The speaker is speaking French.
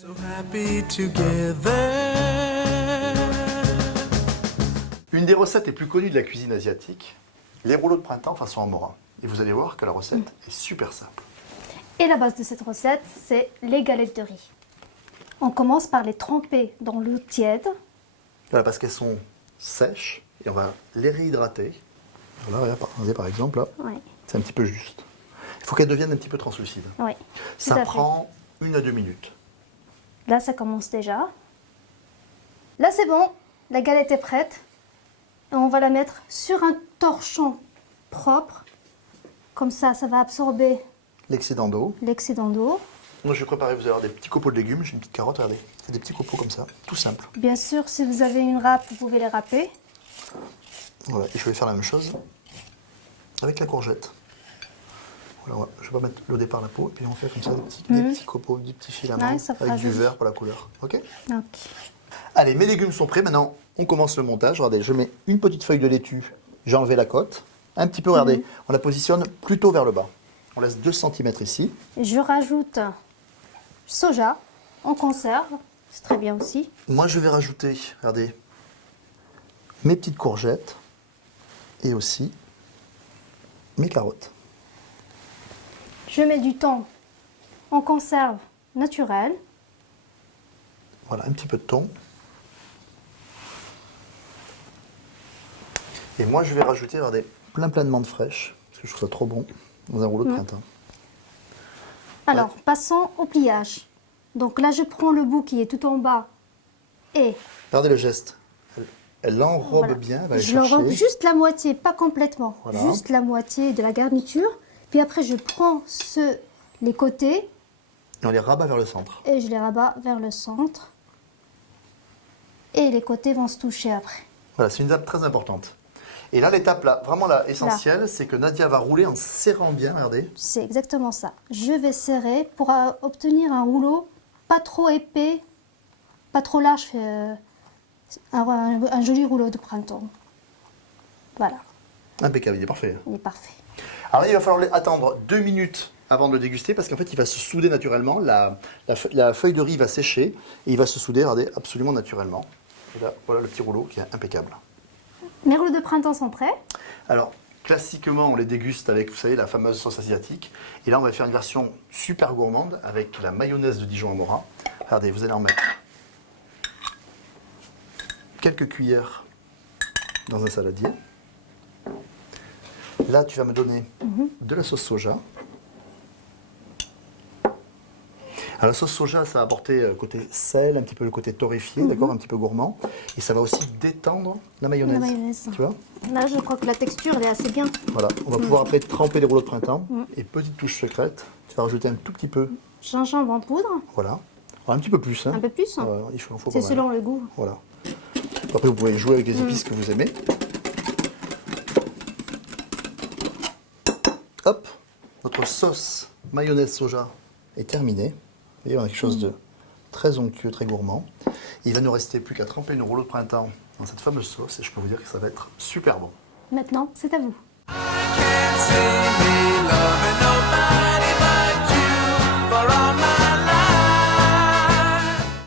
So happy together. Une des recettes les plus connues de la cuisine asiatique, les rouleaux de printemps façon Amora. Et vous allez voir que la recette est super simple. Et la base de cette recette, c'est les galettes de riz. On commence par les tremper dans l'eau tiède. Voilà, parce qu'elles sont sèches et on va les réhydrater. Voilà, regardez par exemple, là, Oui. c'est un petit peu juste. Il faut qu'elles deviennent un petit peu translucides. Oui. Ça tout à prend 1 à 2 minutes. fait. Là, ça commence déjà. Là, c'est bon. La galette est prête. Et on va la mettre sur un torchon propre. Comme ça va absorber L'excédent d'eau. l'excédent d'eau. Moi, je vais préparer, vous allez avoir des petits copeaux de légumes. J'ai une petite carotte, regardez. C'est des petits copeaux comme ça, tout simple. Bien sûr, si vous avez une râpe, vous pouvez les râper. Voilà, et je vais faire la même chose avec la courgette. Voilà, ouais. Je vais pas mettre le départ la peau, et puis on fait comme ça des petits copeaux, des petits filaments, Ouais, ça fera avec du joli. vert pour la couleur. Ok. Ok. Allez, mes légumes sont prêts. Maintenant, on commence le montage. Regardez, je mets une petite feuille de laitue. J'ai enlevé la côte. Un petit peu, regardez, on la positionne plutôt vers le bas. On laisse 2 cm ici. Je rajoute soja en conserve. C'est très bien aussi. Moi, je vais rajouter, regardez, mes petites courgettes et aussi mes carottes. Je mets du thon en conserve naturelle. Voilà, un petit peu de thon. Et moi, je vais rajouter, regardez, plein de menthe fraîche, parce que je trouve ça trop bon, dans un rouleau de printemps. Alors, passons au pliage. Donc là, je prends le bout qui est tout en bas et Regardez le geste. Elle l'enrobe voilà. bien, elle va aller Je chercher. l'enrobe juste la moitié, pas complètement. Voilà. Juste la moitié de la garniture. Puis après, je prends les côtés Et on les rabat vers le centre. et je les rabats vers le centre. Et les côtés vont se toucher après. Voilà, c'est une étape très importante. Et là, l'étape là, vraiment là, essentielle, c'est que Nadia va rouler en serrant bien, regardez. C'est exactement ça. Je vais serrer pour obtenir un rouleau pas trop épais, pas trop large, un joli rouleau de printemps. Voilà, Impeccable, il est parfait. il est parfait. Alors là, il va falloir attendre 2 minutes avant de le déguster parce qu'en fait, il va se souder naturellement. La feuille de riz va sécher et il va se souder, regardez, absolument naturellement. Et là, voilà le petit rouleau qui est impeccable. Mes rouleaux de printemps sont prêts. Alors, classiquement, on les déguste avec, vous savez, la fameuse sauce asiatique. Et là, on va faire une version super gourmande avec la mayonnaise de Dijon Amora. Regardez, vous allez en mettre quelques cuillères dans un saladier. Là, tu vas me donner de la sauce soja. Alors, la sauce soja, ça va apporter côté sel, un petit peu le côté torréfié, d'accord, un petit peu gourmand. Et ça va aussi détendre la mayonnaise. La mayonnaise. Tu vois? Là, je crois que la texture, elle est assez bien. Voilà, on va pouvoir après tremper les rouleaux de printemps. Et petite touche secrète, tu vas rajouter un tout petit peu, Gingembre en poudre, voilà. Alors, un petit peu plus. Hein. un peu plus. Ouais, il en faut C'est pas mal. selon le goût. Voilà. Après, vous pouvez jouer avec les épices que vous aimez. Hop, notre sauce mayonnaise soja est terminée. Vous voyez, on a quelque chose de très onctueux, très gourmand. Il va nous rester plus qu'à tremper nos rouleaux de printemps dans cette fameuse sauce et je peux vous dire que ça va être super bon. Maintenant, c'est à vous. Can't see me loving nobody